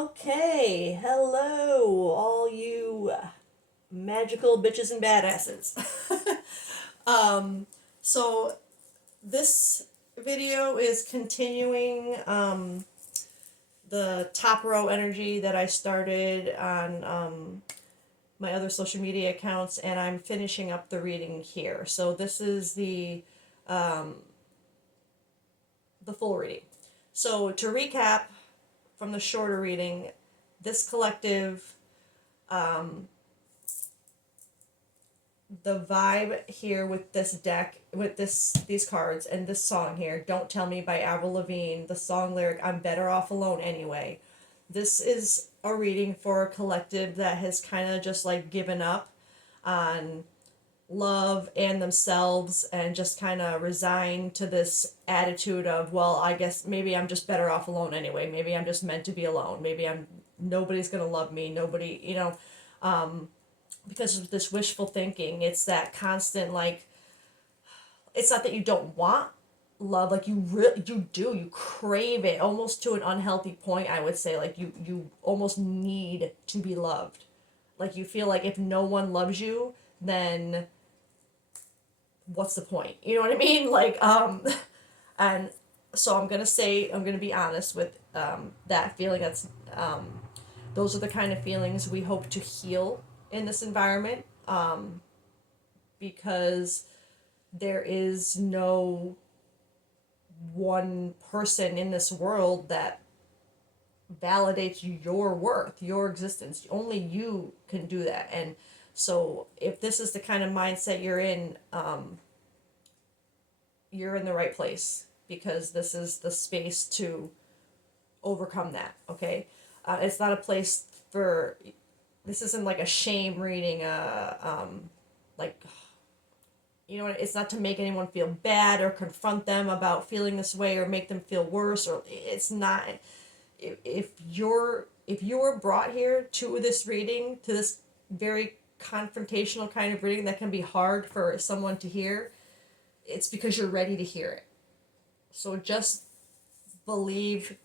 Okay, hello, all you magical bitches and badasses. um, so this video is continuing the top row energy that I started on my other social media accounts, and I'm finishing up the reading here. So this is the full reading. So to recap from the shorter reading, this collective the vibe here with this deck, with these cards and this song here, "Don't Tell Me" by Avril Lavigne, the song lyric, "I'm better off alone anyway." This is a reading for a collective that has kind of just like given up on love and themselves and just kind of resigned to this attitude of, well, I guess maybe I'm just better off alone anyway. Maybe I'm just meant to be alone. Maybe I'm nobody's going to love me. Nobody. Because of this wishful thinking, it's that constant, like, it's not that you don't want love, like you crave it almost to an unhealthy point. I would say, like, you almost need to be loved. Like, you feel like if no one loves you, then what's the point, you know what I mean? Like, and so I'm gonna be honest with that feeling. That's those are the kind of feelings we hope to heal in this environment, because there is no one person in this world that validates your worth, your existence. Only you can do that. And so if this is the kind of mindset you're in the right place, because this is the space to overcome that. Okay, it's not a place for, this isn't like a shame reading, like, you know, it's not to make anyone feel bad or confront them about feeling this way or make them feel worse, or it's not. If you were brought here to this reading, to this very confrontational kind of reading that can be hard for someone to hear, it's because you're ready to hear it. So just believe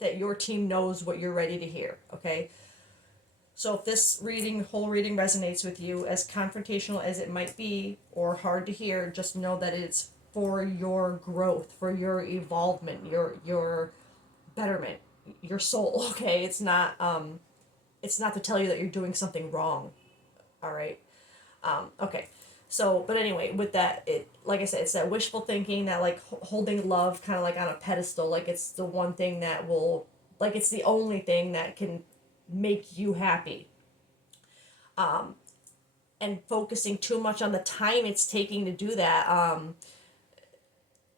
that your team knows what you're ready to hear. Okay, so if this whole reading resonates with you, as confrontational as it might be or hard to hear, just know that it's for your growth, for your evolvement, your betterment, your soul. Okay, it's not to tell you that you're doing something wrong. All right. Okay. So, but anyway, with that, it, like I said, it's that wishful thinking, that like holding love kind of like on a pedestal, like it's the one thing that will, like it's the only thing that can make you happy, and focusing too much on the time it's taking to do that.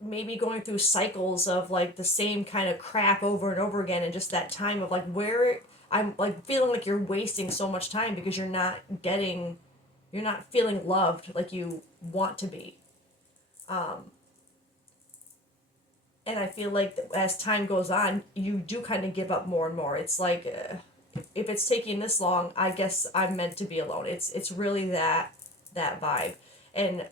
Maybe going through cycles of like the same kind of crap over and over again, and just that time of like where I'm like feeling like you're wasting so much time because you're not feeling loved like you want to be. And I feel like as time goes on, you do kind of give up more and more. It's like, if it's taking this long, I guess I'm meant to be alone. It's really that vibe, and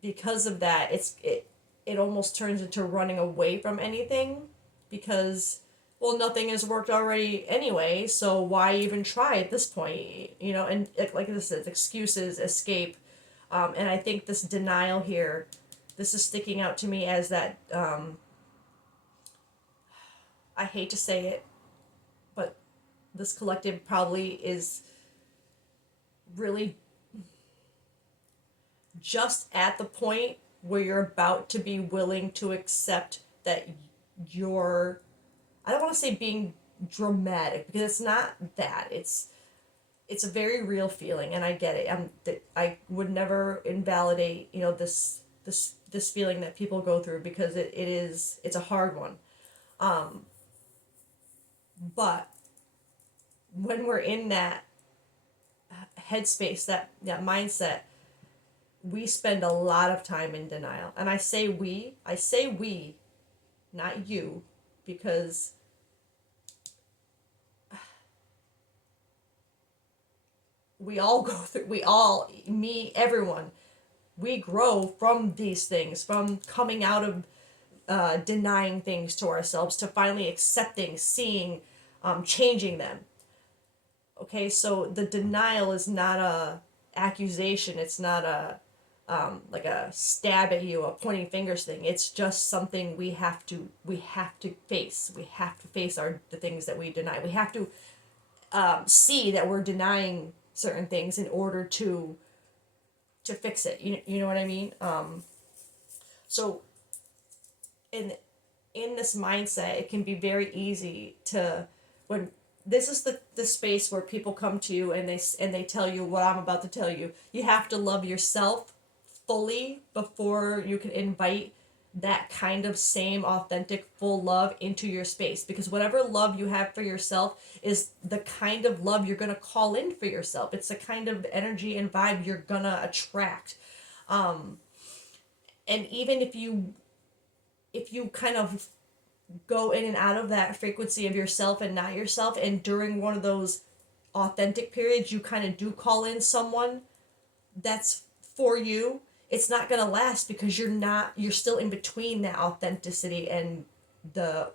because of that, it almost turns into running away from anything, because, well, nothing has worked already anyway, so why even try at this point, you know? And like I said, excuses, escape, and I think this denial here, this is sticking out to me as that. I hate to say it, but this collective probably is really just at the point where you're about to be willing to accept that you're, I don't want to say being dramatic, because it's not that. It's a very real feeling, and I get it. I would never invalidate, you know, this feeling that people go through, because it's a hard one. But when we're in that headspace, that mindset, we spend a lot of time in denial. And I say we, not you, because we all go through, we all, me, everyone, we grow from these things, from coming out of denying things to ourselves, to finally accepting, seeing, changing them. Okay, so the denial is not a accusation. It's not a like a stab at you, a pointing fingers thing. It's just something we have to face. We have to face the things that we deny. We have to see that we're denying certain things in order to fix it. You know what I mean? So in this mindset, it can be very easy to, when this is the space where people come to you and they tell you what I'm about to tell you. You have to love yourself fully before you can invite that kind of same authentic full love into your space, because whatever love you have for yourself is the kind of love you're going to call in for yourself. It's the kind of energy and vibe you're going to attract. And even if you kind of go in and out of that frequency of yourself and not yourself, and during one of those authentic periods you kind of do call in someone that's for you, it's not going to last, because you're still in between that authenticity and the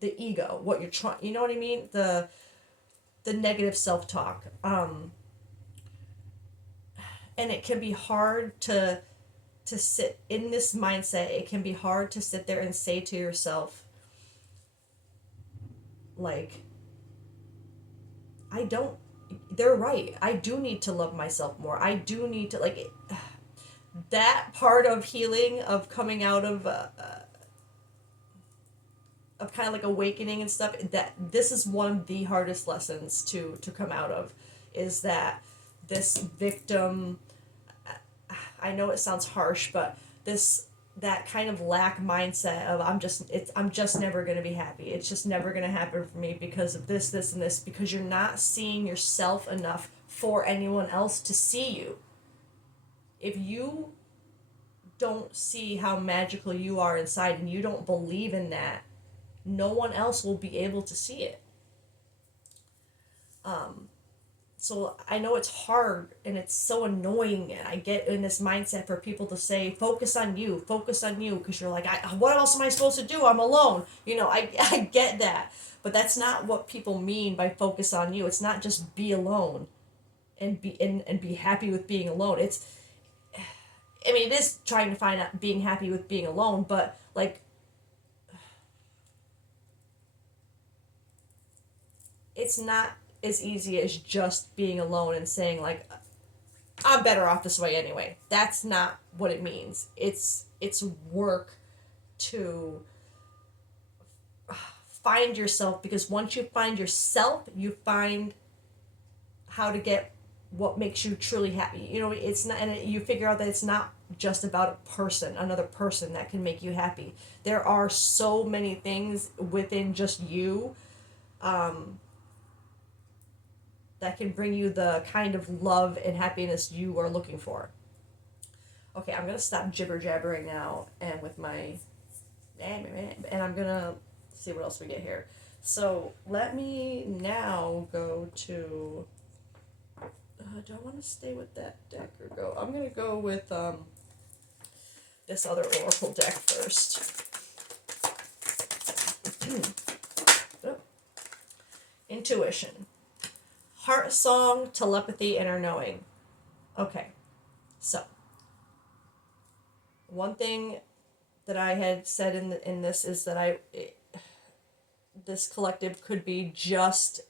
ego, what you're trying, you know what I mean, the negative self-talk. And it can be hard to sit in this mindset. It can be hard to sit there and say to yourself, like, I don't, they're right. I do need to love myself more. I do need to, like, that part of healing, of coming out of kind of like awakening and stuff, that this is one of the hardest lessons to come out of, is that this victim, I know it sounds harsh, but that kind of lack mindset of I'm just never going to be happy. It's just never going to happen for me because of this and this, because you're not seeing yourself enough for anyone else to see you. If you don't see how magical you are inside and you don't believe in that, no one else will be able to see it. So I know it's hard and it's so annoying, and I get in this mindset for people to say, focus on you, because you're like, what else am I supposed to do? I'm alone. I get that. But that's not what people mean by focus on you. It's not just be alone and be happy with being alone. It is trying to find out being happy with being alone, but like, it's not as easy as just being alone and saying, like, I'm better off this way anyway. That's not what it means. It's work to find yourself, because once you find yourself, you find how to get what makes you truly happy. It's not, and you figure out that it's not just about another person that can make you happy. There are so many things within just you, that can bring you the kind of love and happiness you are looking for. Okay, I'm gonna stop jibber jabbering now, and with my, and I'm gonna see what else we get here. So let me now go to. Do I want to stay with that deck or go? I'm gonna go with this other oracle deck first. Oh. Intuition. Heart song, telepathy, inner knowing. Okay, so one thing that I had said in this is that this collective could be just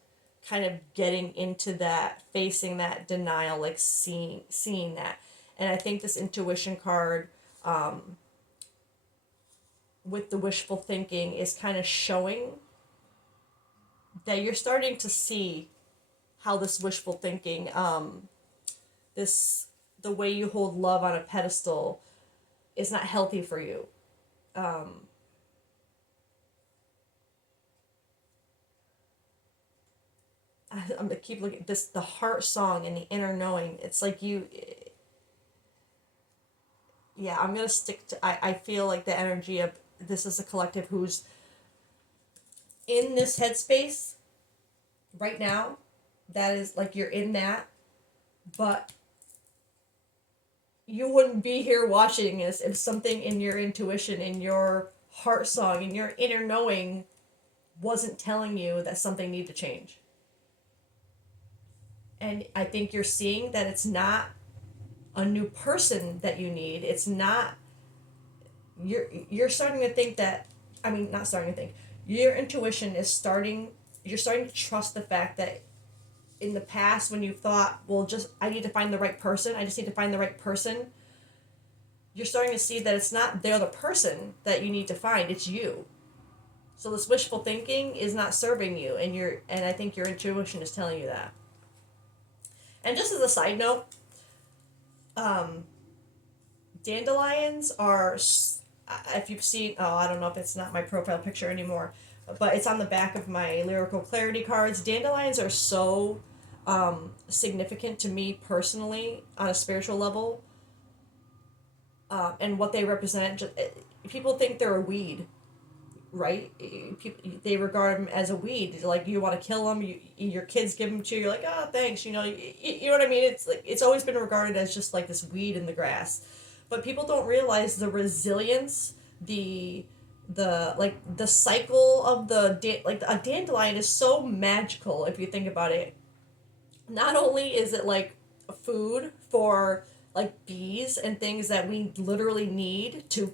kind of getting into that, facing that denial, like seeing that. And I think this intuition card, with the wishful thinking, is kind of showing that you're starting to see how this wishful thinking, the way you hold love on a pedestal, is not healthy for you. I'm gonna keep looking at this, the heart song and the inner knowing. It's like I'm gonna stick to, I feel like the energy of this is a collective who's in this headspace right now. That is like, you're in that, but you wouldn't be here watching this if something in your intuition, in your heart song and your inner knowing wasn't telling you that something needed to change. And I think you're seeing that it's not a new person that you need. It's not, you're starting to think that, I mean, not starting to think, your intuition is starting, you're starting to trust the fact that in the past when you thought, well, just, I need to find the right person, I just need to find the right person, you're starting to see that it's not the other person that you need to find, it's you. So this wishful thinking is not serving you, and I think your intuition is telling you that. And just as a side note, dandelions are, if you've seen, oh, I don't know if it's not my profile picture anymore, but it's on the back of my Lyrical Clarity cards. Dandelions are so significant to me personally on a spiritual level, and what they represent. People think they're a weed, right? They regard them as a weed. Like, you want to kill them, your kids give them to you, you're like, oh, thanks, you know what I mean? It's like, it's always been regarded as just like this weed in the grass. But people don't realize the resilience, the cycle of like a dandelion is so magical if you think about it. Not only is it like food for like bees and things that we literally need to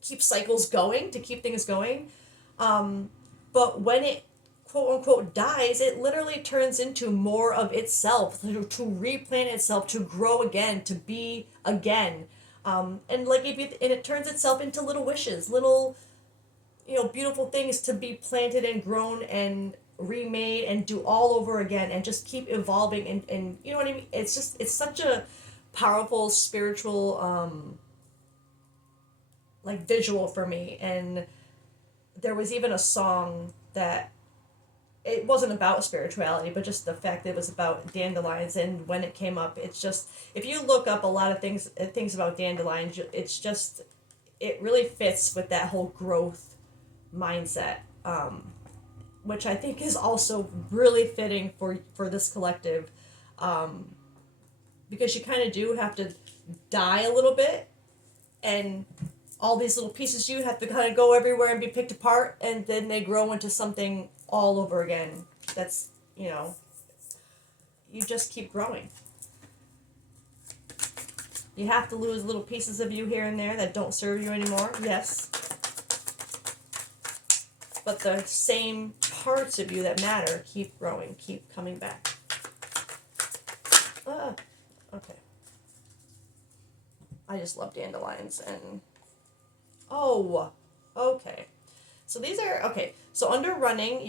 keep cycles going, to keep things going, but when it quote unquote dies, it literally turns into more of itself, to replant itself, to grow again, to be again. And like and it turns itself into little wishes, little, beautiful things to be planted and grown and remade and do all over again and just keep evolving, and you know what I mean? It's such a powerful spiritual like visual for me. And there was even a song that, it wasn't about spirituality, but just the fact that it was about dandelions. And when it came up, it's just, if you look up a lot of things about dandelions, it's just, it really fits with that whole growth mindset, which I think is also really fitting for this collective, because you kind of do have to die a little bit, and all these little pieces you have to kind of go everywhere and be picked apart, and then they grow into something all over again. That's, you just keep growing. You have to lose little pieces of you here and there that don't serve you anymore, yes. But the same parts of you that matter keep growing, keep coming back. Okay. I just love dandelions. And oh, okay. So these are, okay, so under running,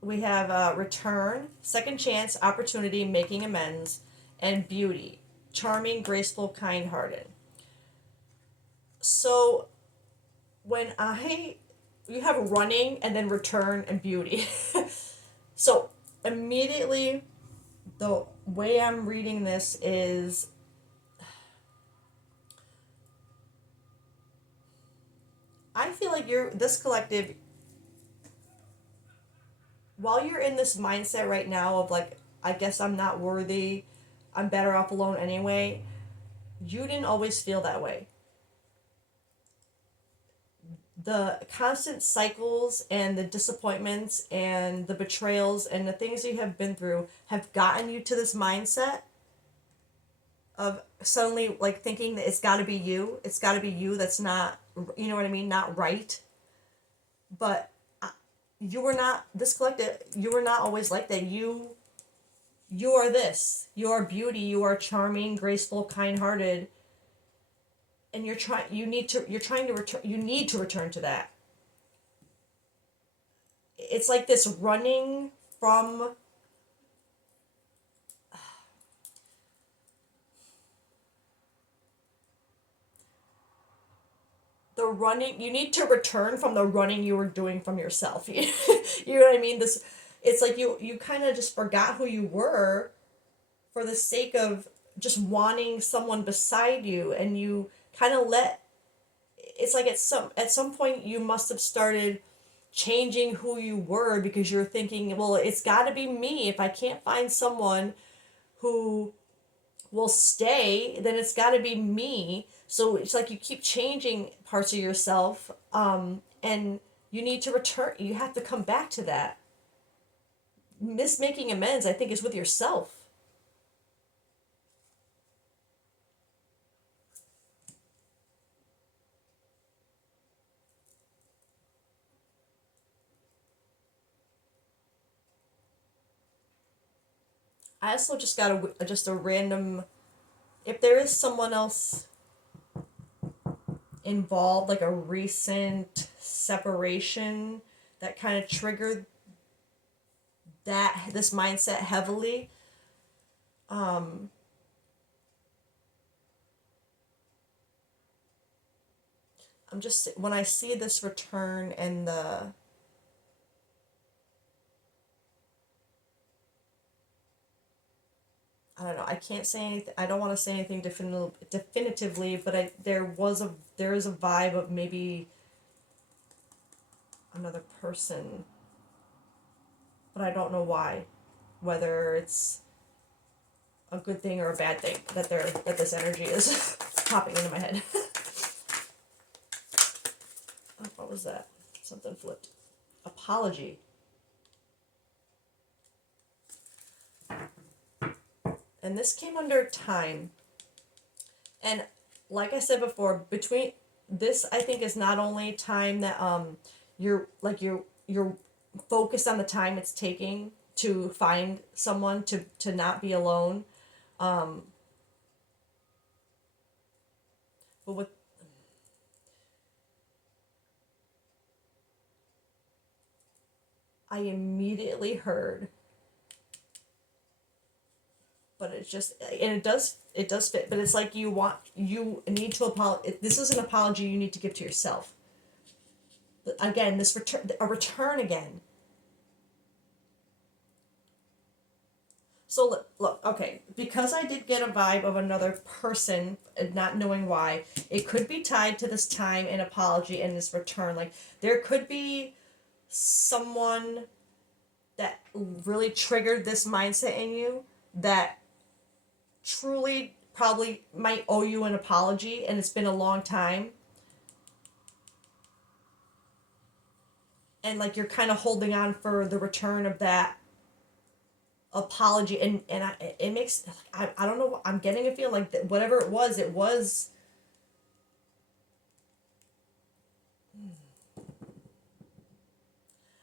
we have return, second chance, opportunity, making amends, and beauty, charming, graceful, kind-hearted. So you have running and then return and beauty. So immediately, the way I'm reading this is, I feel like this collective, while you're in this mindset right now of like, I guess I'm not worthy, I'm better off alone anyway, you didn't always feel that way. The constant cycles and the disappointments and the betrayals and the things you have been through have gotten you to this mindset of suddenly like thinking that it's got to be you that's not, you know what I mean, not right. But you were not, this collective, you were not always like that. You are this, you are beauty, you are charming, graceful, kind-hearted, and you need to return to that. It's like this running from the running, you need to return from the running you were doing from yourself. You know what I mean? It's like you kind of just forgot who you were for the sake of just wanting someone beside you, and you kind of it's like at some point you must have started changing who you were, because you're thinking, well, it's got to be me. If I can't find someone who will stay, then it's got to be me. So it's like you keep changing parts of yourself, and you need to return. You have to come back to that. Making amends, I think, is with yourself. I also just got just a random. If there is someone else involved, like a recent separation that kind of triggered this mindset heavily, um, I'm just when I see this return and the I don't know. I can't say anything. I don't want to say anything definitively, but there is a vibe of maybe another person, but I don't know why, whether it's a good thing or a bad thing that this energy is popping into my head. Oh, what was that? Something flipped. Apology. And this came under time. And like I said before, between this I think is not only time that you're focused on the time it's taking to find someone to not be alone. Um, but what I immediately heard, but it's just, and it does fit, but it's like you need to apologize. This is an apology you need to give to yourself. Again, this return again. So look, okay, because I did get a vibe of another person, and not knowing why, it could be tied to this time and apology and this return. Like there could be someone that really triggered this mindset in you that truly probably might owe you an apology, and it's been a long time, and like you're kind of holding on for the return of that apology, it makes, I don't know, I'm getting a feeling like that whatever it was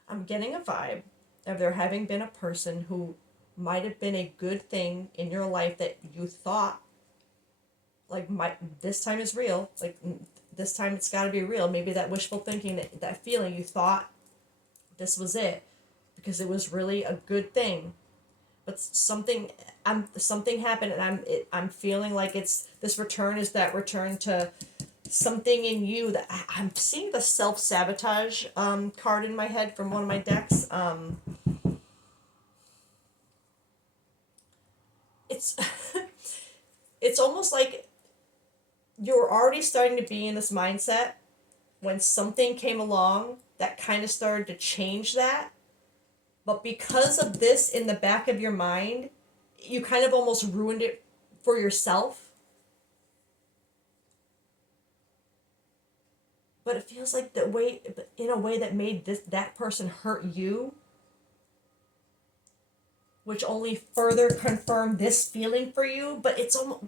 I'm getting a vibe of there having been a person who might have been a good thing in your life that you thought, like, this time is real, like this time it's got to be real. Maybe that wishful thinking, that feeling, you thought this was it because it was really a good thing, but something happened, and I'm feeling like it's this return is that return to something in you that I'm seeing the self-sabotage card in my head from one of my decks. It's it's almost like you're already starting to be in this mindset when something came along that kind of started to change that. But because of this in the back of your mind, you kind of almost ruined it for yourself. But it feels like in a way that made that person hurt you, which only further confirmed this feeling for you. But it's almost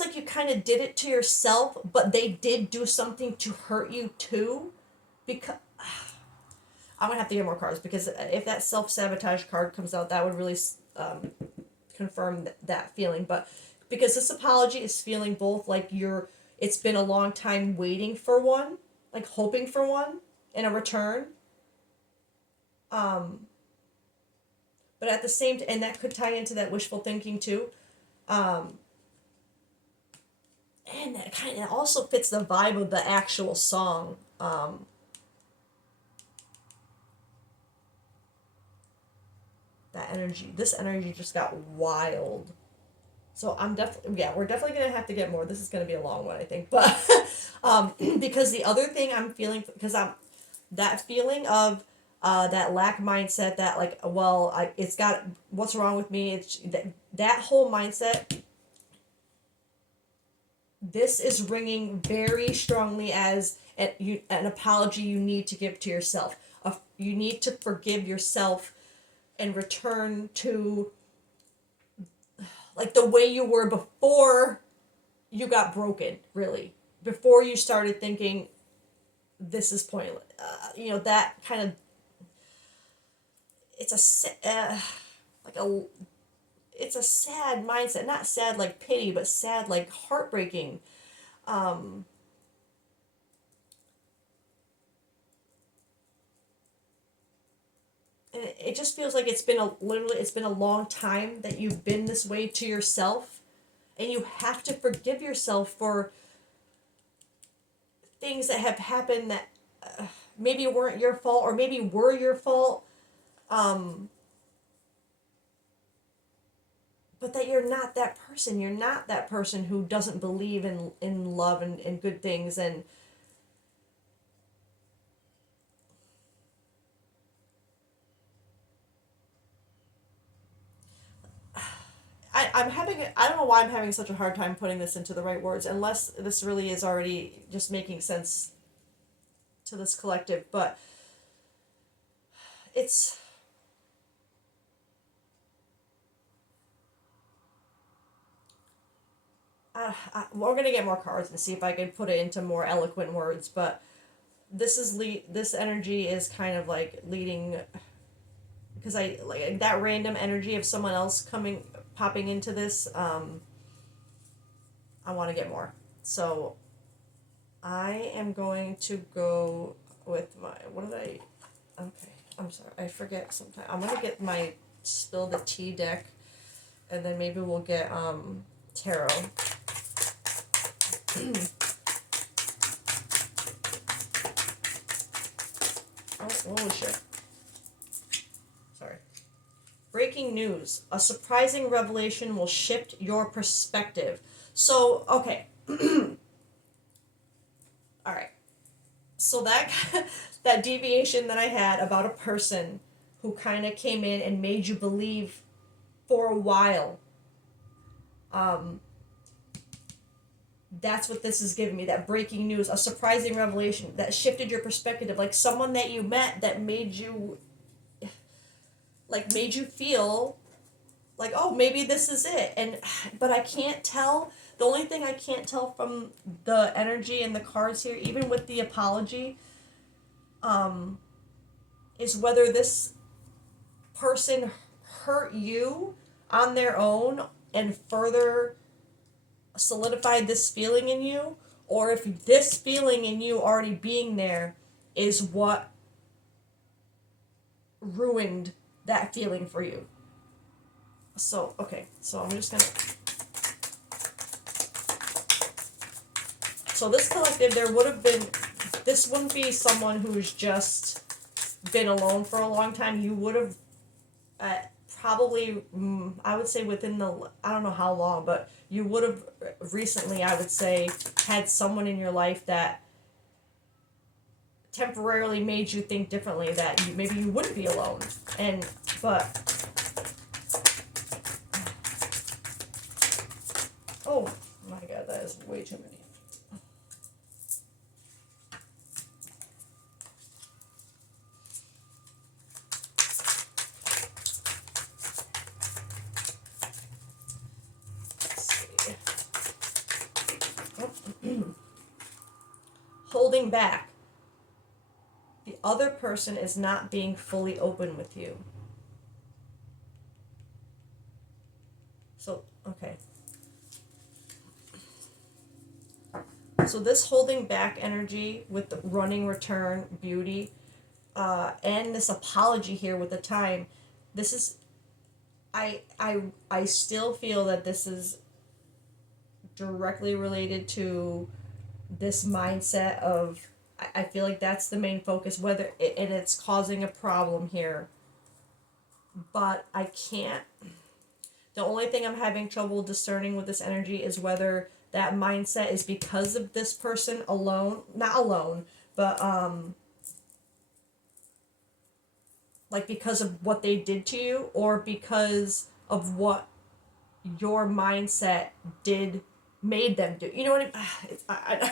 like you kind of did it to yourself, but they did do something to hurt you too, because I'm gonna have to get more cards, because if that self-sabotage card comes out, that would really confirm that feeling. But because this apology is feeling both like it's been a long time waiting for one, like hoping for one in a return, but at the same and that could tie into that wishful thinking too, and that kind of also fits the vibe of the actual song. This energy just got wild. So we're definitely gonna have to get more. This is gonna be a long one, I think, but because the other thing I'm feeling, because I'm that feeling of that lack mindset, that like, well, it's got, what's wrong with me? It's that whole mindset. This is ringing very strongly as an apology you need to give to yourself. You need to forgive yourself and return to like the way you were before you got broken, really. Before you started thinking this is pointless. That kind of, it's like a it's a sad mindset, not sad like pity, but sad like heartbreaking. um and it just feels like it's been a long time that you've been this way to yourself, and you have to forgive yourself for things that have happened that maybe weren't your fault or maybe were your fault. um but that you're not that person. You're not that person who doesn't believe in love and good things. And I don't know why I'm having such a hard time putting this into the right words, unless this really is already just making sense to this collective. But it's we're gonna get more cards and see if I can put it into more eloquent words. But this energy is kind of like leading, because I like that random energy of someone else coming popping into this. I want to get more. So I am going to go with my, what did I, okay, I'm sorry, I forget sometimes. I'm going to get my Spill the Tea deck, and then maybe we'll get tarot. Oh shit. Sorry. Breaking news. A surprising revelation will shift your perspective. So, okay. All right. So that that deviation that I had about a person who kind of came in and made you believe for a while, um, that's what this is giving me. That breaking news, a surprising revelation that shifted your perspective, like someone that you met that made you feel like, oh, maybe this is it. And but I can't tell. The only thing I can't tell from the energy and the cards here, even with the apology, um, is whether this person hurt you on their own and further solidified this feeling in you, or if this feeling in you already being there is what ruined that feeling for you. So, okay, so I'm just gonna. So, this collective, this wouldn't be someone who's just been alone for a long time. You would have probably, I would say within I don't know how long, but you would have recently, I would say, had someone in your life that temporarily made you think differently, that maybe you wouldn't be alone. But oh my god, that is way too many. Holding back. The other person is not being fully open with you. So, okay. So this holding back energy with the running return beauty, and this apology here with the time, this is, I still feel that this is directly related to this mindset of, I feel like that's the main focus, and it's causing a problem here. But I can't, the only thing I'm having trouble discerning with this energy is whether that mindset is because of this person alone, not alone, but like because of what they did to you or because of what your mindset did made them do. You know what I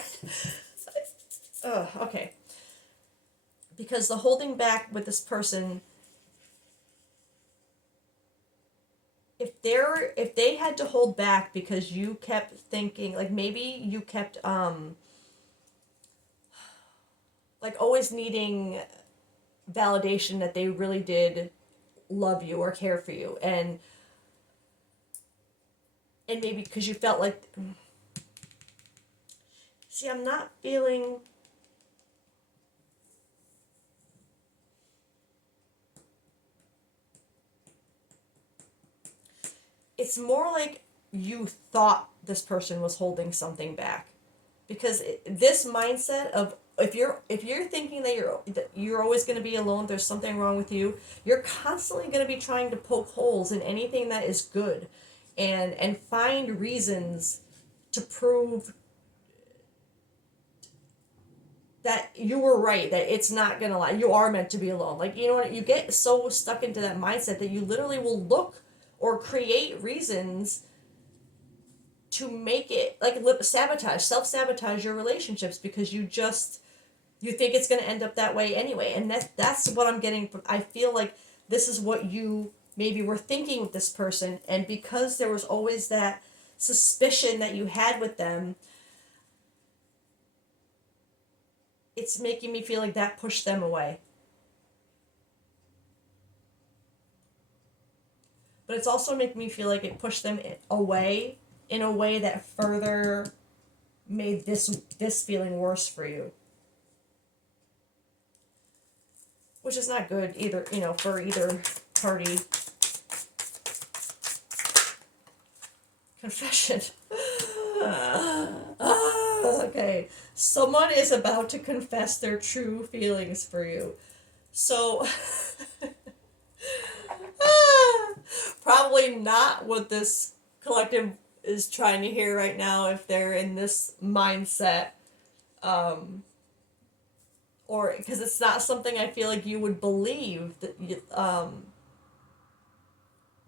mean? Okay. Because the holding back with this person, if they had to hold back because you kept thinking, like maybe you kept like always needing validation that they really did love you or care for you, and maybe because you felt like, see, I'm not feeling, it's more like you thought this person was holding something back, because this mindset of, if you're thinking that you're always going to be alone, there's something wrong with you, you're constantly going to be trying to poke holes in anything that is good, and find reasons to prove that you were right, that it's not gonna lie, you are meant to be alone. Like, you know what, you get so stuck into that mindset that you literally will look or create reasons to make it like sabotage, self-sabotage your relationships, because you think it's going to end up that way anyway. And that's what I'm getting from, I feel like this is what you maybe were thinking with this person, and because there was always that suspicion that you had with them, it's making me feel like that pushed them away. But it's also making me feel like it pushed them away in a way that further made this feeling worse for you, which is not good either, for either party. Confession. Okay, someone is about to confess their true feelings for you. So probably not what this collective is trying to hear right now if they're in this mindset, or because it's not something I feel like you would believe, that you,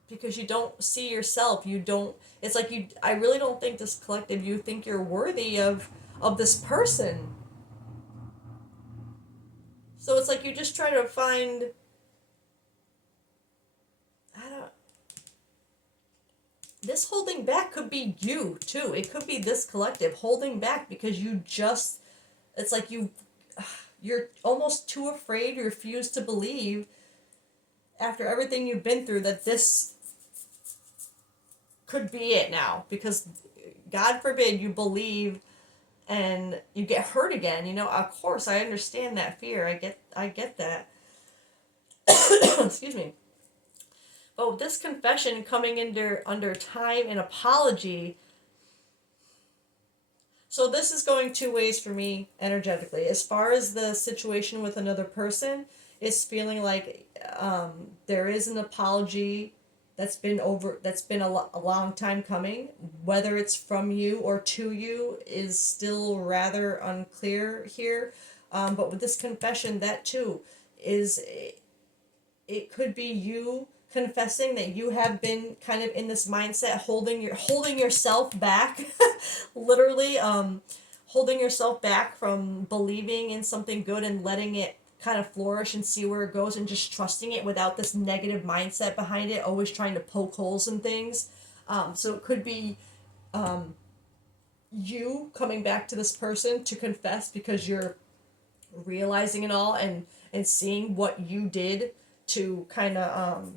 because you don't see yourself, you don't, it's like you, I really don't think this collective, you think you're worthy of this person. So it's like you just try to find, I don't, this holding back could be you too. It could be this collective holding back because you just, it's like you're almost too afraid, you refuse to believe after everything you've been through that this could be it now, because God forbid you believe and you get hurt again. Of course I understand that fear. I get that. Excuse me. But with this confession coming under time and apology, so this is going two ways for me energetically. As far as the situation with another person, it's feeling like there is an apology that's been a long time coming. Whether it's from you or to you is still rather unclear here. But with this confession, that too is, it could be you confessing that you have been kind of in this mindset, holding yourself back, literally, holding yourself back from believing in something good and letting it kind of flourish and see where it goes, and just trusting it without this negative mindset behind it, always trying to poke holes in things. So it could be you coming back to this person to confess because you're realizing it all, and seeing what you did to kind of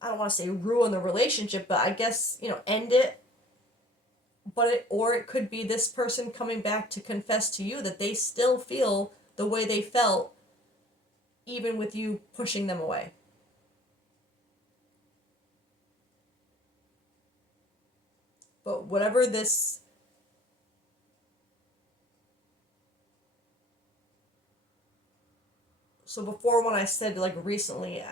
I don't want to say ruin the relationship, but I guess, end it. Or it could be this person coming back to confess to you that they still feel the way they felt even with you pushing them away. But whatever this, so before, when I said like recently,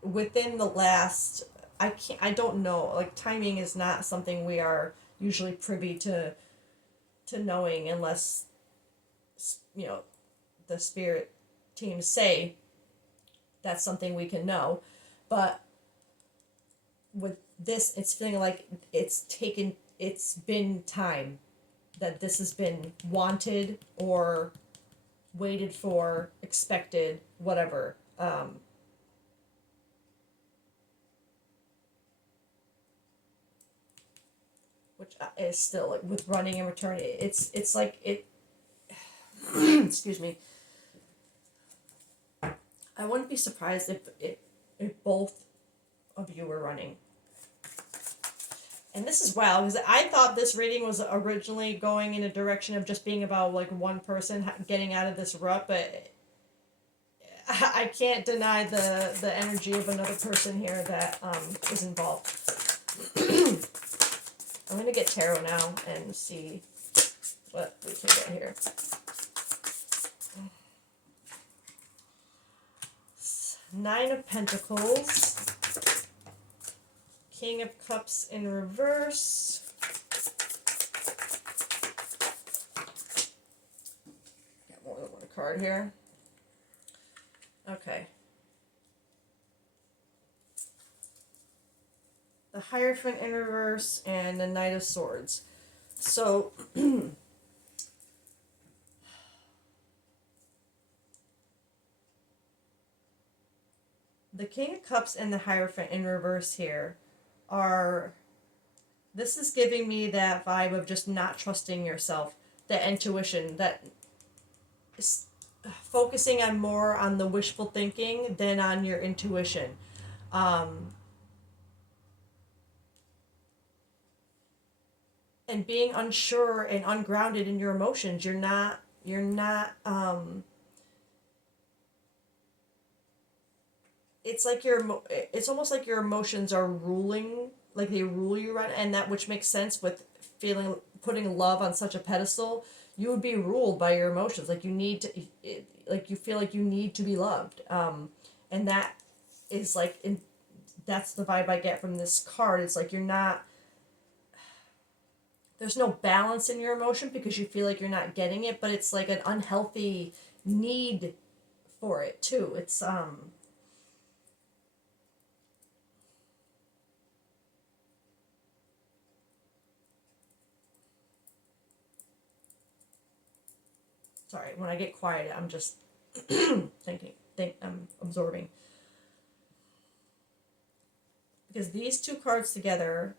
within the last, I don't know, like timing is not something we are usually privy to knowing, unless, you know the spirit teams say. that's something we can know. But with this, it's feeling like it's been time that this has been wanted or waited for, expected, whatever. Which is still like with running and return. It's like it. Excuse me. I wouldn't be surprised if both of you were running. And this is wild because I thought this reading was originally going in a direction of just being about like one person getting out of this rut, but I can't deny the energy of another person here that is involved. I'm gonna get tarot now and see what we can get here. Nine of Pentacles, King of Cups in reverse, got more than one card here. Okay. The Hierophant in reverse and the Knight of Swords. So the King of Cups and the Hierophant in reverse here are, this is giving me that vibe of just not trusting yourself, that intuition, that is focusing on more on the wishful thinking than on your intuition. And being unsure and ungrounded in your emotions. You're not it's like it's almost like your emotions are ruling, like they rule you, right? And that, which makes sense with putting love on such a pedestal. You would be ruled by your emotions, like you need to, like you feel like you need to be loved, and that is like that's the vibe I get from this card. It's like you're not, there's no balance in your emotion because you feel like you're not getting it, but it's like an unhealthy need for it too. It's sorry, when I get quiet, I'm just I'm absorbing. Because these two cards together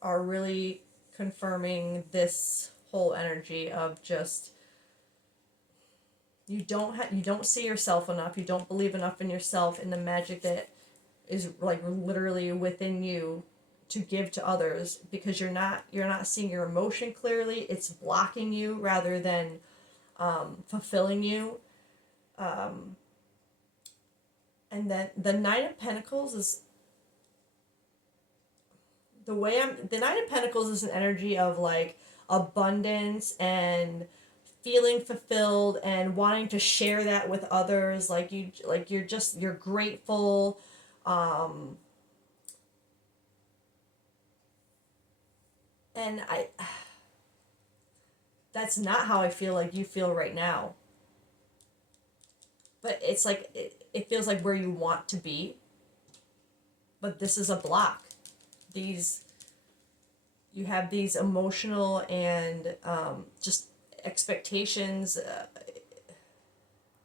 are really confirming this whole energy of just you don't see yourself enough, you don't believe enough in yourself and the magic that is like literally within you to give to others, because you're not seeing your emotion clearly. It's blocking you rather than fulfilling you. And then the Knight of Pentacles is the Knight of Pentacles is an energy of like abundance and feeling fulfilled and wanting to share that with others. Like you're grateful. And that's not how I feel like you feel right now. But it's like it feels like where you want to be. But this is a block. You have these emotional and just expectations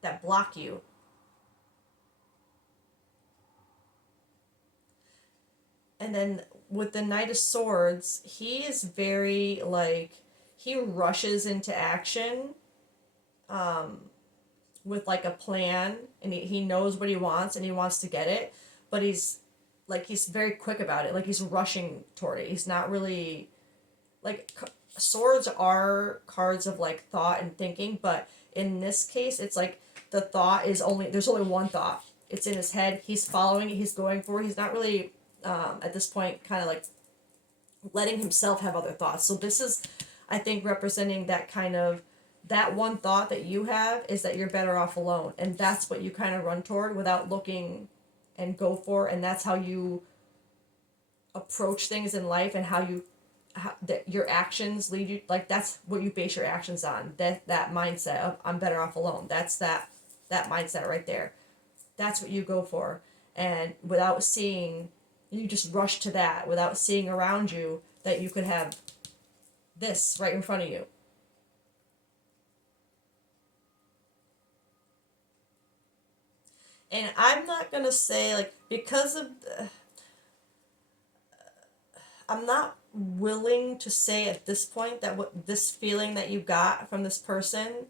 that block you. And then with the Knight of Swords, he is very like, he rushes into action with like a plan, and he knows what he wants and he wants to get it, but he's very quick about it, like he's rushing toward it. He's not really like, swords are cards of like thought and thinking, but in this case it's like the thought is there's only one thought. It's in his head, he's following it, he's going for it. He's not really at this point kind of like letting himself have other thoughts. So this is, I think, representing that kind of, that one thought that you have is that you're better off alone, and that's what you kind of run toward without looking and go for, and that's how you approach things in life, and that your actions lead you, like that's what you base your actions on, that mindset of I'm better off alone. That's that mindset right there. that's what you go for. And without seeing, you just rush to that without seeing around you that you could have this right in front of you. And I'm not going to say, like, because of, I'm not willing to say at this point that what this feeling that you got from this person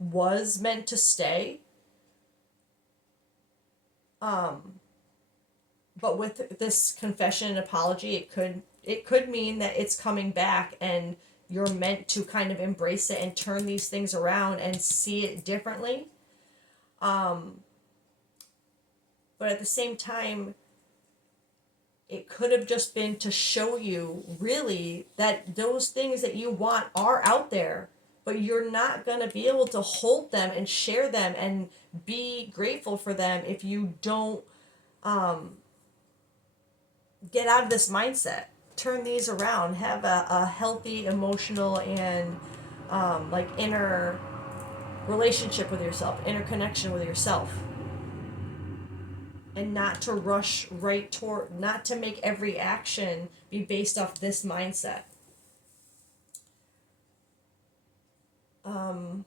was meant to stay. But with this confession and apology, it could mean that it's coming back and you're meant to kind of embrace it and turn these things around and see it differently. But at the same time, it could have just been to show you really that those things that you want are out there, but you're not going to be able to hold them and share them and be grateful for them if you don't get out of this mindset. Turn these around. Have a healthy emotional and like inner relationship with yourself, interconnection with yourself. And not to rush right toward, not to make every action be based off this mindset. I'm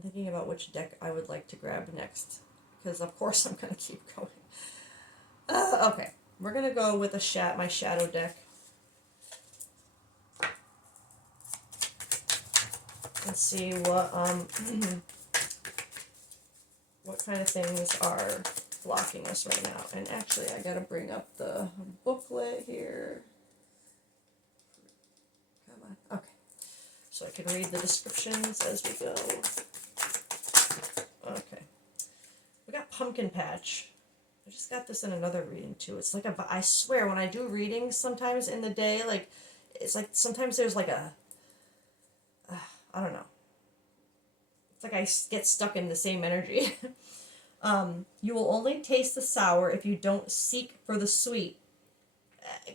thinking about which deck I would like to grab next, because of course I'm going to keep going. Okay, we're going to go with my shadow deck. Let's see what what kind of things are blocking us right now. And actually, I gotta bring up the booklet here. Come on. Okay. So I can read the descriptions as we go. Okay. We got Pumpkin Patch. I just got this in another reading too. It's like I swear, when I do readings sometimes in the day, like, it's like sometimes there's like I don't know. It's like I get stuck in the same energy. You will only taste the sour if you don't seek for the sweet.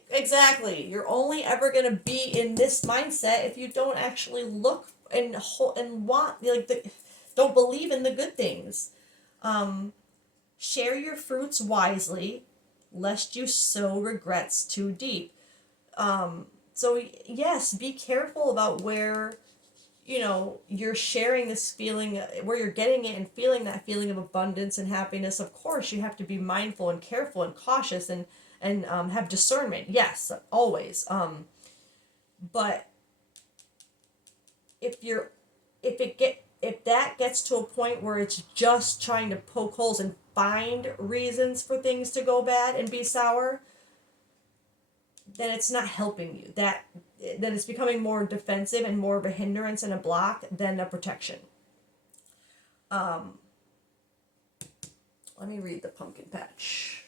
Exactly. You're only ever going to be in this mindset if you don't actually look and want, like, don't believe in the good things. Share your fruits wisely, lest you sow regrets too deep. So yes, be careful about where you're sharing this feeling, where you're getting it and feeling that feeling of abundance and happiness. Of course, you have to be mindful and careful and cautious and have discernment. Yes, always. But if that gets to a point where it's just trying to poke holes and find reasons for things to go bad and be sour, then it's not helping you. Then it's becoming more defensive and more of a hindrance and a block than a protection. Let me read the Pumpkin Patch.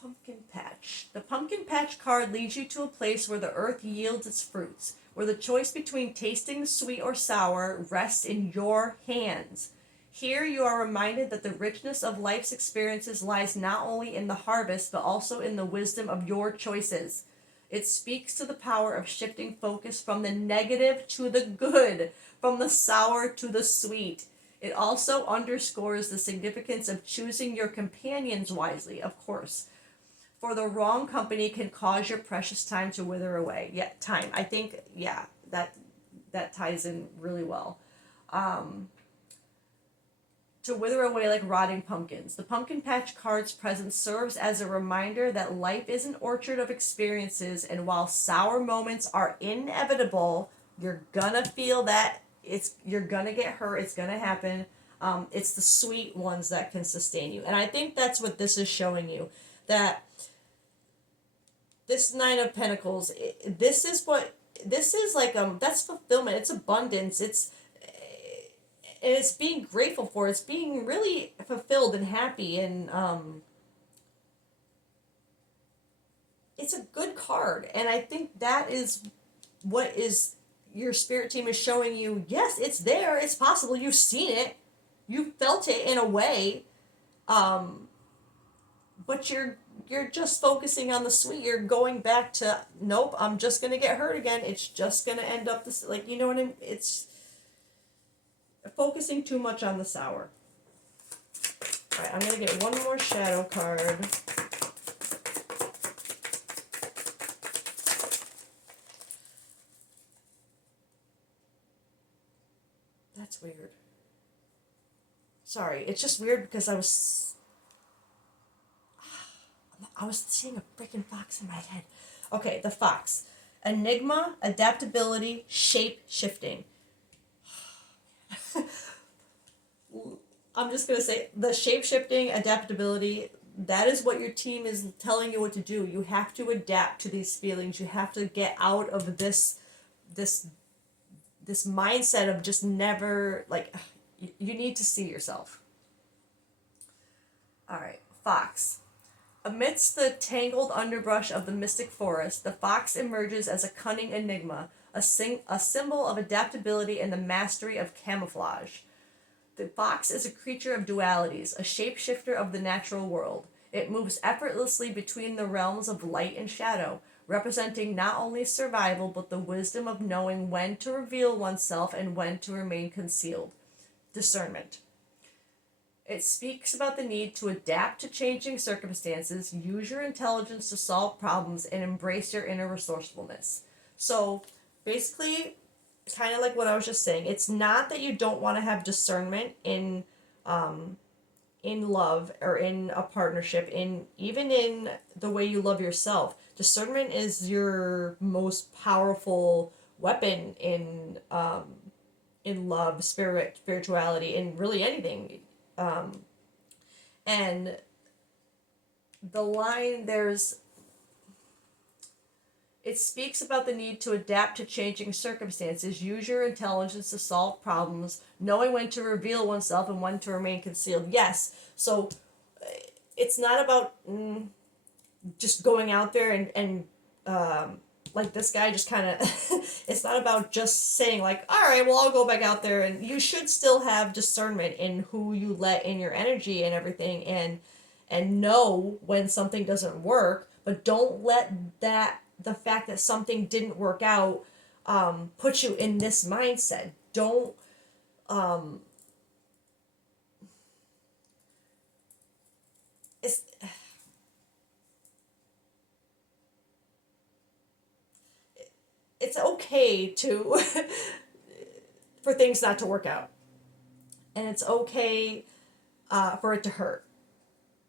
Pumpkin Patch. The Pumpkin Patch card leads you to a place where the earth yields its fruits, where the choice between tasting sweet or sour rests in your hands. Here you are reminded that the richness of life's experiences lies not only in the harvest, but also in the wisdom of your choices. It speaks to the power of shifting focus from the negative to the good, from the sour to the sweet. It also underscores the significance of choosing your companions wisely, of course. For the wrong company can cause your precious time to wither away. Yeah, time. I think, yeah, that ties in really well. To wither away like rotting pumpkins. The Pumpkin Patch card's presence serves as a reminder that life is an orchard of experiences, and while sour moments are inevitable, you're gonna feel that. You're gonna get hurt. It's gonna happen. It's the sweet ones that can sustain you, and I think that's what this is showing you. That this Nine of Pentacles, this is like that's fulfillment. It's abundance. And it's being grateful for. It's being really fulfilled and happy, and it's a good card. And I think that is what is your spirit team is showing you. Yes, it's there. It's possible. You've seen it. You've felt it in a way. But you're you're just focusing on the sweet. You're going back to, nope, I'm just gonna get hurt again. It's just gonna end up this, like, you know what I mean? It's focusing too much on the sour. Alright, I'm gonna get one more shadow card. That's weird. Sorry, it's just weird because I was seeing a freaking fox in my head. Okay, the fox. Enigma, adaptability, shape shifting. I'm just going to say the shape shifting, adaptability, that is what your team is telling you what to do. You have to adapt to these feelings. You have to get out of this mindset of just never, like, you need to see yourself. All right, fox. Amidst the tangled underbrush of the mystic forest, the fox emerges as a cunning enigma, a symbol of adaptability and the mastery of camouflage. The fox is a creature of dualities, a shapeshifter of the natural world. It moves effortlessly between the realms of light and shadow, representing not only survival but the wisdom of knowing when to reveal oneself and when to remain concealed. Discernment. It speaks about the need to adapt to changing circumstances, use your intelligence to solve problems, and embrace your inner resourcefulness. So, basically, kind of like what I was just saying, it's not that you don't want to have discernment in love or in a partnership, even in the way you love yourself. Discernment is your most powerful weapon in love, spirituality, in really anything. And the line it speaks about the need to adapt to changing circumstances, use your intelligence to solve problems, knowing when to reveal oneself and when to remain concealed. Yes, so it's not about just going out there and like this guy just kind of, it's not about just saying like, all right, well, I'll go back out there. And you should still have discernment in who you let in your energy and everything, and know when something doesn't work, but don't let the fact that something didn't work out put you in this mindset. Don't it's it's okay to for things not to work out, and it's okay for it to hurt,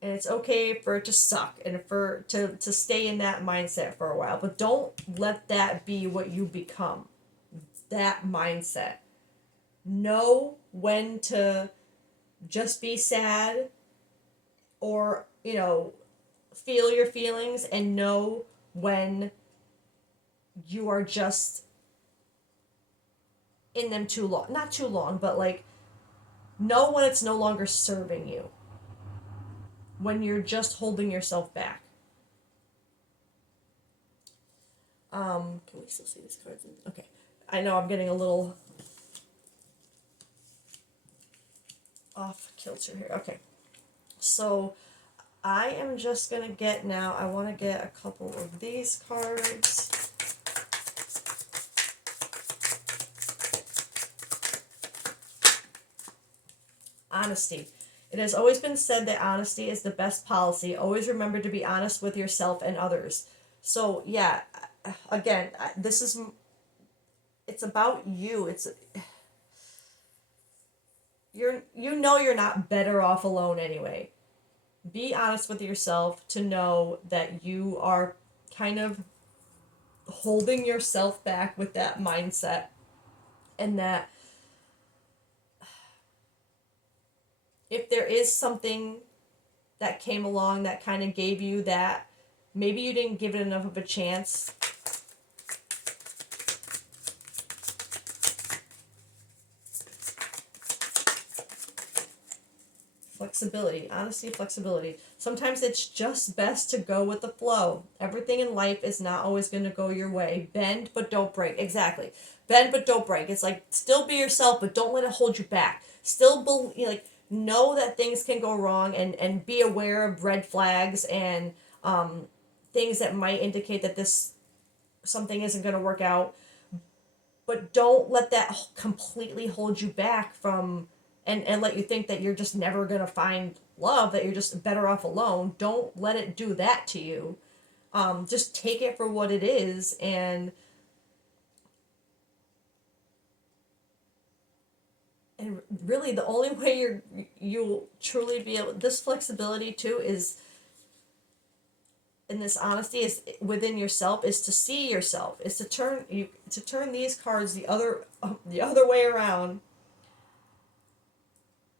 and it's okay for it to suck, and for to stay in that mindset for a while, but don't let that be what you become, that mindset. Know when to just be sad, or feel your feelings, and know when you are just in them too long, not too long, but like, know when it's no longer serving you, when you're just holding yourself back. Can we still see these cards? Okay, I know I'm getting a little off kilter here. Okay, so I am just gonna get now, I want to get a couple of these cards. Honesty. It has always been said that honesty is the best policy. Always remember to be honest with yourself and others. So yeah, again, it's about you. You're not better off alone anyway. Be honest with yourself to know that you are kind of holding yourself back with that mindset, and that if there is something that came along that kind of gave you that, maybe you didn't give it enough of a chance. Flexibility, honesty, flexibility. Sometimes it's just best to go with the flow. Everything in life is not always going to go your way. Bend, but don't break. Exactly. Bend, but don't break. It's like, still be yourself, but don't let it hold you back. Still know that things can go wrong, and be aware of red flags, and things that might indicate that this something isn't going to work out, but don't let that completely hold you back from and let you think that you're just never going to find love, that you're just better off alone. Don't let it do that to you. Just take it for what it is, and really the only way you'll truly be able, this flexibility too is, and this honesty is within yourself, is to see yourself, is to turn these cards the other way around,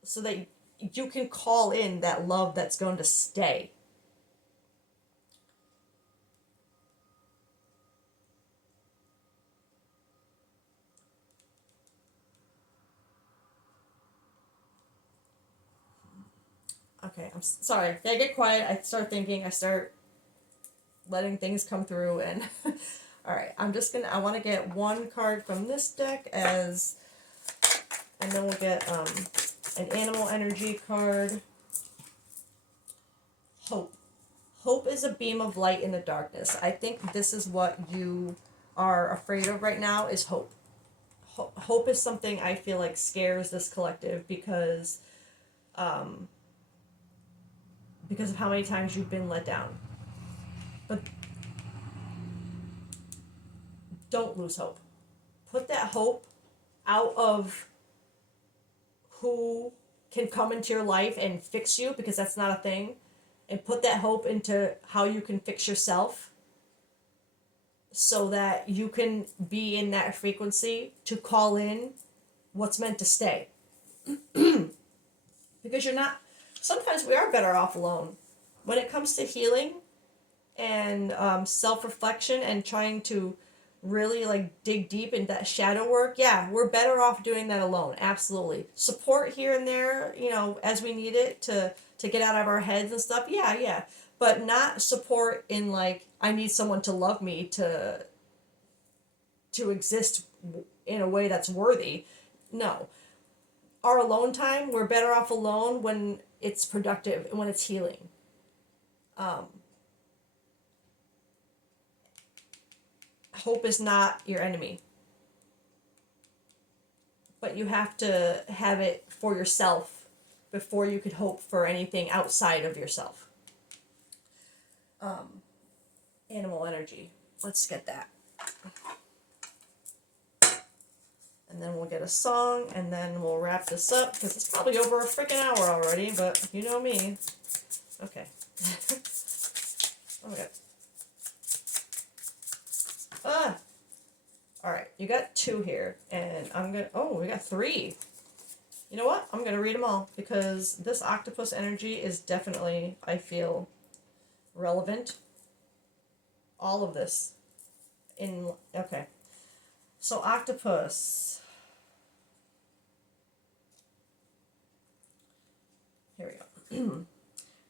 so that you can call in that love that's going to stay. Okay, I'm sorry. I get quiet. I start thinking. I start letting things come through, and all right. I want to get one card from this deck and then we'll get an animal energy card. Hope. Hope is a beam of light in the darkness. I think this is what you are afraid of right now, is hope. Hope is something I feel like scares this collective because of how many times you've been let down. But don't lose hope. Put that hope out of who can come into your life and fix you, because that's not a thing, and put that hope into how you can fix yourself, so that you can be in that frequency to call in what's meant to stay. Because you're not, sometimes we are better off alone. When it comes to healing and self-reflection and trying to really like dig deep in that shadow work, yeah, we're better off doing that alone. Absolutely. Support here and there, as we need it to get out of our heads and stuff. Yeah. But not support in like, I need someone to love me to exist in a way that's worthy. No. Our alone time, we're better off alone when it's productive and when it's healing. Hope is not your enemy, but you have to have it for yourself before you could hope for anything outside of yourself. Animal energy. Let's get that. And then we'll get a song, and then we'll wrap this up, because it's probably over a freaking hour already, but you know me. Okay. Oh my god. Alright, you got 2 here, and we got 3. You know what? I'm gonna read them all, because this octopus energy is definitely, I feel, relevant. All of this. Okay. So, octopus. Here we go.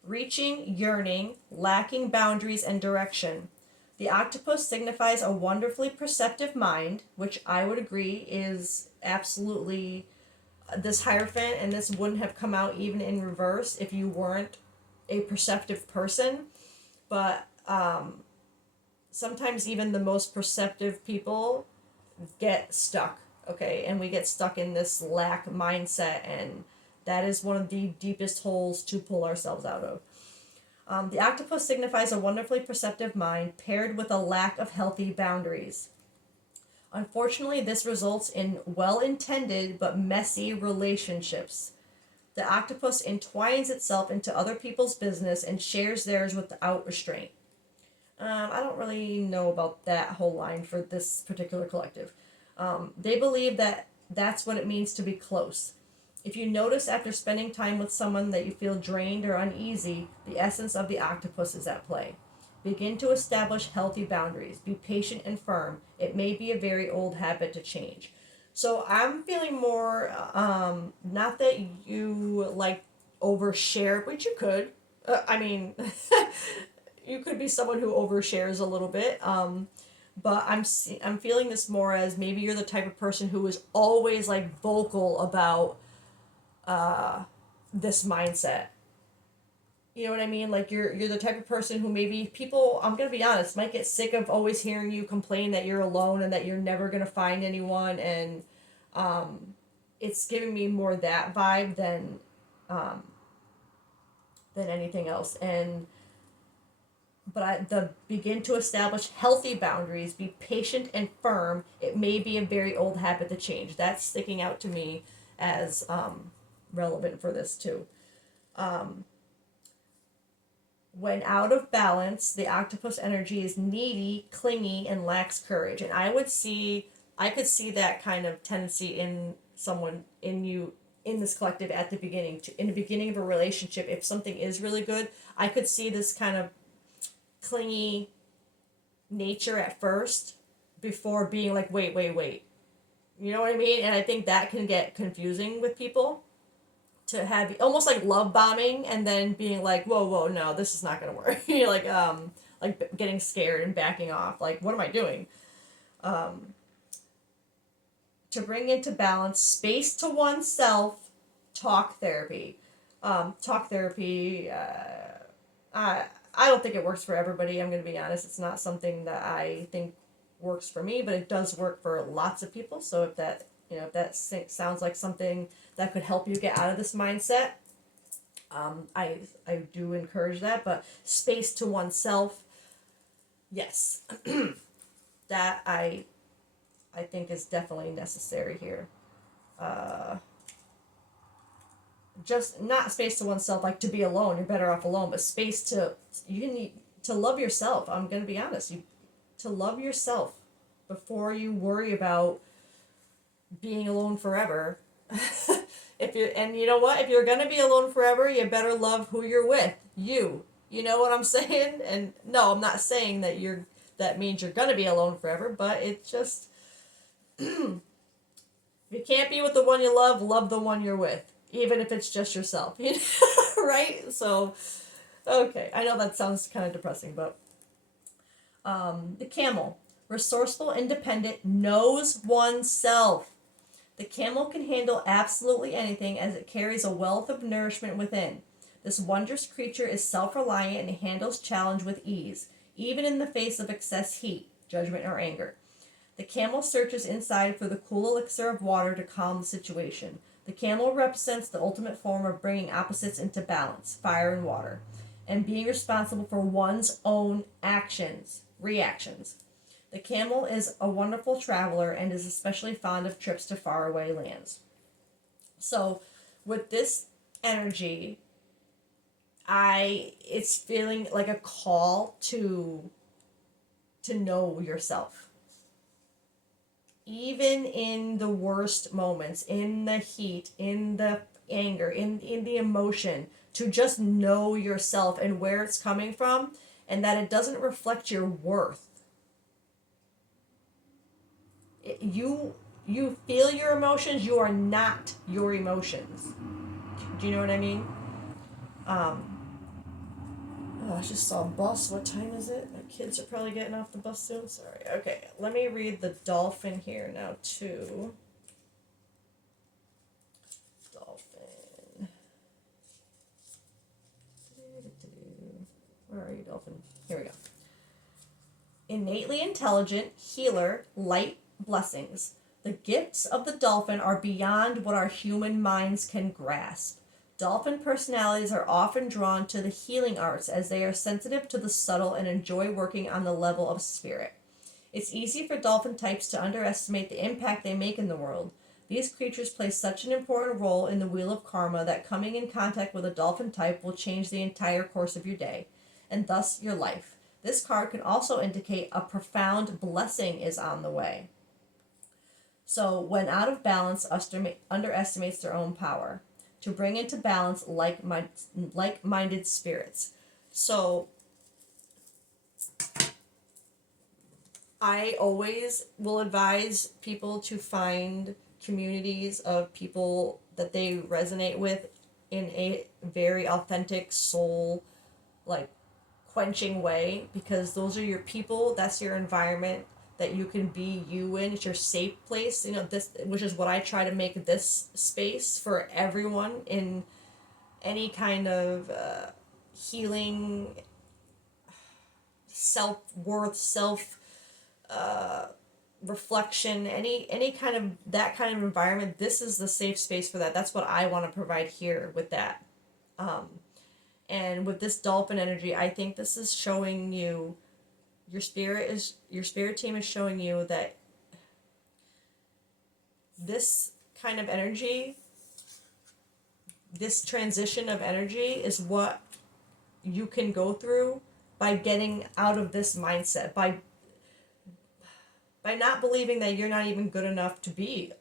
Reaching, yearning, lacking boundaries and direction. The octopus signifies a wonderfully perceptive mind, which I would agree is absolutely this Hierophant, and this wouldn't have come out even in reverse if you weren't a perceptive person. But sometimes even the most perceptive people get stuck, okay? And we get stuck in this lack mindset, and that is one of the deepest holes to pull ourselves out of. The octopus signifies a wonderfully perceptive mind paired with a lack of healthy boundaries. Unfortunately, this results in well-intended but messy relationships. The octopus entwines itself into other people's business and shares theirs without restraint. I don't really know about that whole line for this particular collective. They believe that that's what it means to be close. If you notice after spending time with someone that you feel drained or uneasy, the essence of the octopus is at play. Begin to establish healthy boundaries. Be patient and firm. It may be a very old habit to change. So I'm feeling more, not that you like overshare, which you could. You could be someone who overshares a little bit. But I'm feeling this more as maybe you're the type of person who is always like vocal about this mindset. You know what I mean? Like you're the type of person who maybe people, I'm gonna be honest, might get sick of always hearing you complain that you're alone and that you're never gonna find anyone, and it's giving me more that vibe um, than anything else. And but the begin to establish healthy boundaries, be patient and firm. It may be a very old habit to change. That's sticking out to me as relevant for this too. Um, when out of balance, the octopus energy is needy, clingy, and lacks courage. And I could see that kind of tendency in someone, in you, in this collective at the beginning. In the beginning of a relationship, if something is really good, I could see this kind of clingy nature at first before being like, wait, wait, wait. You know what I mean? And I think that can get confusing with people, to have almost like love bombing and then being like, whoa, whoa, no, this is not gonna work. You're like getting scared and backing off. Like, what am I doing? Um, to bring into balance, space to oneself, talk therapy. Talk therapy, I don't think it works for everybody. I'm going to be honest. It's not something that I think works for me, but it does work for lots of people. So if that, if that sounds like something that could help you get out of this mindset, I do encourage that. But space to oneself, yes, that I think is definitely necessary here. Just not space to oneself, like to be alone. You're better off alone, but space to you need to love yourself. I'm gonna be honest. You to love yourself before you worry about being alone forever. If you and you know what, if you're gonna be alone forever, you better love who you're with. You know what I'm saying? And no, I'm not saying that means you're gonna be alone forever, but it just if you can't be with the one you love the one you're with, even if it's just yourself. Right? So, okay, I know that sounds kind of depressing, but the camel, resourceful, independent, knows oneself. The camel can handle absolutely anything as it carries a wealth of nourishment within. This wondrous creature is self-reliant and handles challenge with ease, even in the face of excess heat, judgment, or anger. The camel searches inside for the cool elixir of water to calm the situation. The camel represents the ultimate form of bringing opposites into balance, fire and water, and being responsible for one's own reactions. The camel is a wonderful traveler and is especially fond of trips to faraway lands. So, with this energy, it's feeling like a call to know yourself. Even in the worst moments, in the heat, in the anger, in the emotion, to just know yourself and where it's coming from, and that it doesn't reflect your worth. You feel your emotions, you are not your emotions. Do you know what I mean? I just saw a bus. What time is it? My kids are probably getting off the bus soon. Sorry. Okay, let me read the dolphin here now, too. Dolphin. Where are you, dolphin? Here we go. Innately intelligent, healer, light, blessings. The gifts of the dolphin are beyond what our human minds can grasp. Dolphin personalities are often drawn to the healing arts as they are sensitive to the subtle and enjoy working on the level of spirit. It's easy for dolphin types to underestimate the impact they make in the world. These creatures play such an important role in the wheel of karma that coming in contact with a dolphin type will change the entire course of your day, and thus your life. This card can also indicate a profound blessing is on the way. So, when out of balance, underestimates their own power. To bring into balance like-minded spirits. So, I always will advise people to find communities of people that they resonate with in a very authentic soul, like, quenching way, because those are your people, that's your environment that you can be you in. It's your safe place, this, which is what I try to make this space for everyone in any kind of healing, self-worth, self reflection, any kind of that kind of environment, this is the safe space for that. That's what I want to provide here with that. And with this dolphin energy, I think this is showing you, your spirit team is showing you that this kind of energy, this transition of energy is what you can go through by getting out of this mindset, by not believing that you're not even good enough to be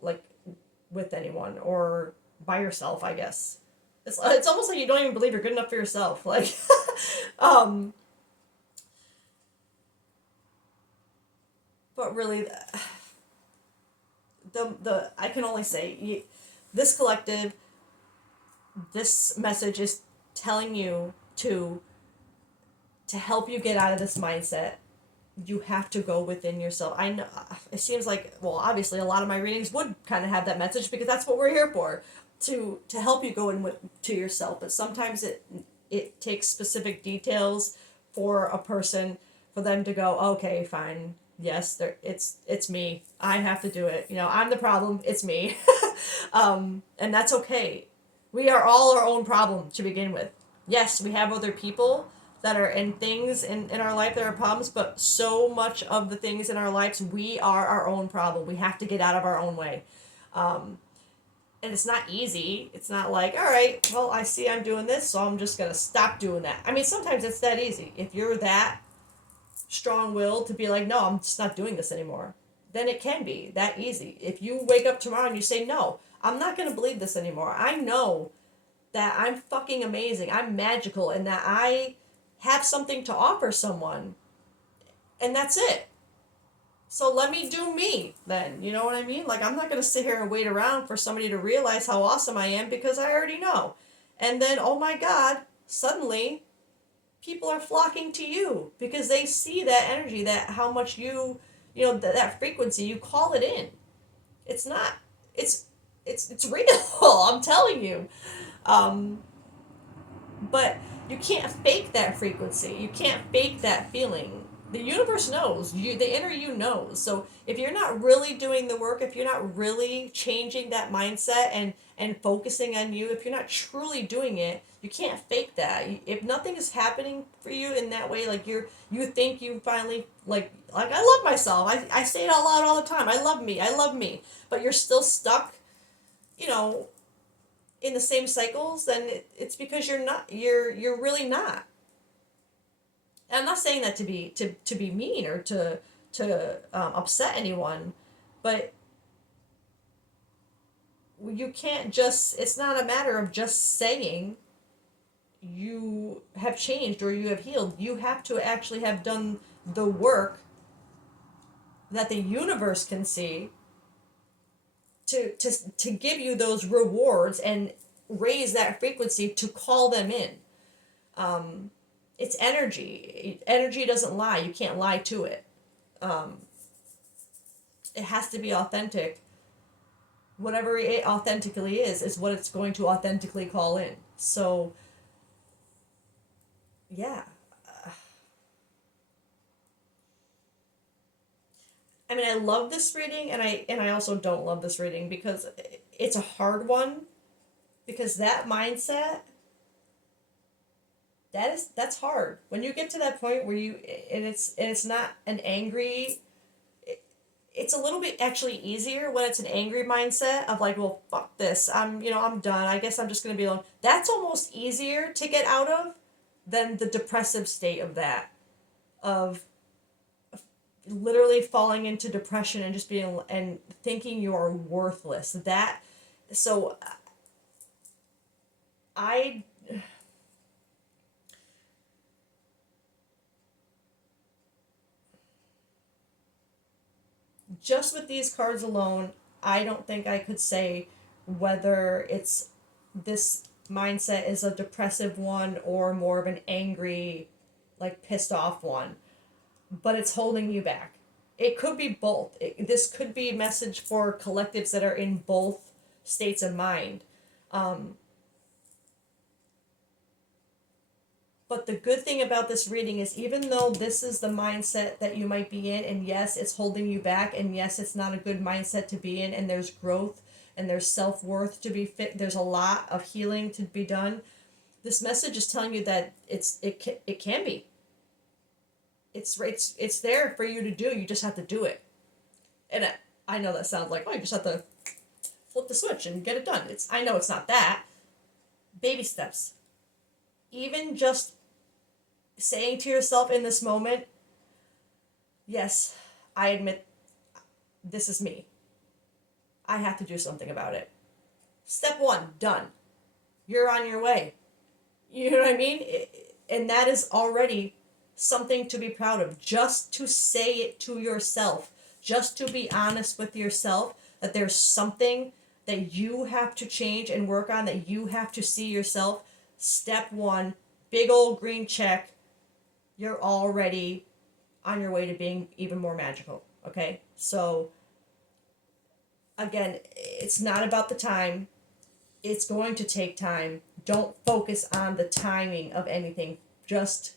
like with anyone or by yourself, I guess. It's almost like you don't even believe you're good enough for yourself, like but really the I can only say this collective, this message is telling you to help you get out of this mindset. You have to go within yourself. I know it seems like, well, obviously a lot of my readings would kind of have that message because that's what we're here for, to help you go in to yourself. But sometimes it takes specific details for a person, for them to go, okay, fine, yes, it's me. I have to do it. I'm the problem. It's me. And that's okay. We are all our own problem to begin with. Yes, we have other people that are in things in our life that are problems, but so much of the things in our lives, we are our own problem. We have to get out of our own way. And it's not easy. It's not like, all right, well, I see I'm doing this, so I'm just going to stop doing that. I mean, sometimes it's that easy. If you're that strong-willed to be like, no, I'm just not doing this anymore, then it can be that easy. If you wake up tomorrow and you say, no, I'm not going to believe this anymore. I know that I'm fucking amazing. I'm magical, and that I have something to offer someone, and that's it. So let me do me then. You know what I mean? Like, I'm not going to sit here and wait around for somebody to realize how awesome I am, because I already know. And then, oh my God, suddenly people are flocking to you because they see that energy, that how much that frequency, you call it in. It's not, it's real. I'm telling you. But you can't fake that frequency. You can't fake that feeling. The universe knows. The inner you knows. So if you're not really doing the work, if you're not really changing that mindset and focusing on you, if you're not truly doing it, you can't fake that. If nothing is happening for you in that way, like you think you finally like I love myself. I say it out loud all the time. I love me. I love me. But you're still stuck, you know, in the same cycles, then it's because you're really not. And I'm not saying that to be mean or to upset anyone, but you can't just, it's not a matter of just saying you have changed or you have healed. You have to actually have done the work that the universe can see to give you those rewards and raise that frequency to call them in. It's energy. Energy doesn't lie. You can't lie to it. It has to be authentic. Whatever it authentically is what it's going to authentically call in. So, yeah. I mean, I love this reading, and I also don't love this reading because it's a hard one. Because that mindset, that's hard. When you get to that point where it's not an angry, it's a little bit actually easier when it's an angry mindset of like, well, fuck this. I'm done. I guess I'm just gonna be alone. That's almost easier to get out of than the depressive state of that, of literally falling into depression and just being and thinking you are worthless. So I just with these cards alone, I don't think I could say whether it's this mindset is a depressive one or more of an angry, like pissed off one. But it's holding you back. It could be both. This could be a message for collectives that are in both states of mind. But the good thing about this reading is, even though this is the mindset that you might be in, and yes, it's holding you back, and yes, it's not a good mindset to be in, and there's growth and there's self-worth to be fit, there's a lot of healing to be done. This message is telling you that it can be. It's there for you to do. You just have to do it. And I know that sounds like, oh, you just have to flip the switch and get it done. I know it's not that. Baby steps. Even just saying to yourself in this moment, yes, I admit this is me. I have to do something about it. Step one, done. You're on your way. You know what I mean? And that is already something to be proud of. Just to say it to yourself, just to be honest with yourself that there's something that you have to change and work on, that you have to see yourself. Step one, big old green check. You're already on your way to being even more magical. Okay? So, again, it's not about the time. It's going to take time. Don't focus on the timing of anything. Just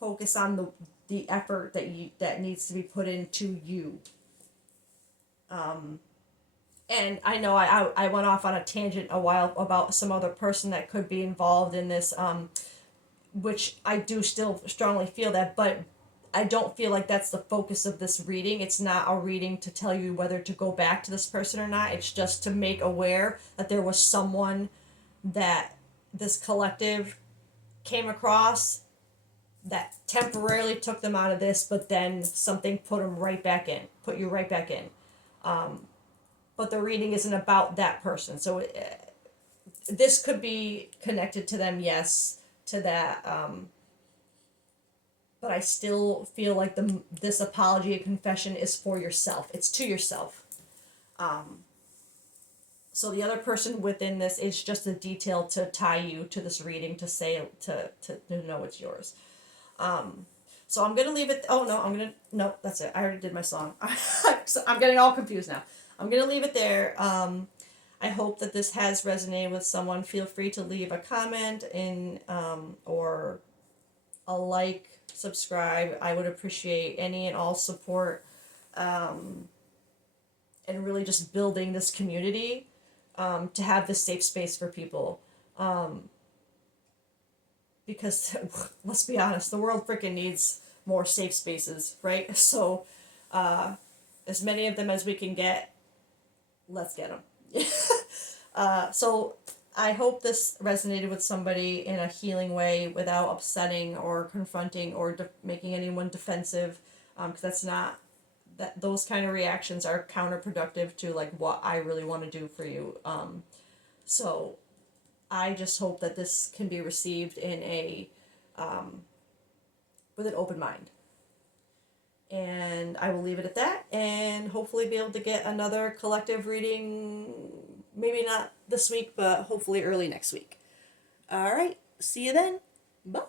focus on the effort that needs to be put into you. And I know I went off on a tangent a while about some other person that could be involved in this, which I do still strongly feel that, but I don't feel like that's the focus of this reading. It's not a reading to tell you whether to go back to this person or not. It's just to make aware that there was someone that this collective came across that temporarily took them out of this, but then something put you right back in. But the reading isn't about that person. So this could be connected to them, yes, to that. But I still feel like this apology and confession is for yourself. It's to yourself. So the other person within this is just a detail to tie you to this reading, to say to know it's yours. So I'm gonna leave it. Oh no, no. That's it. I already did my song. So I'm getting all confused now. I'm gonna leave it there. I hope that this has resonated with someone. Feel free to leave a comment or a like, subscribe. I would appreciate any and all support, and really just building this community, to have this safe space for people. Because let's be honest, the world freaking needs more safe spaces, right? So, as many of them as we can get, let's get them. So I hope this resonated with somebody in a healing way without upsetting or confronting or making anyone defensive, because that's not, those kind of reactions are counterproductive to like what I really want to do for you. So I just hope that this can be received in with an open mind. And I will leave it at that, and hopefully be able to get another collective reading, maybe not this week, but hopefully early next week. All right, see you then. Bye.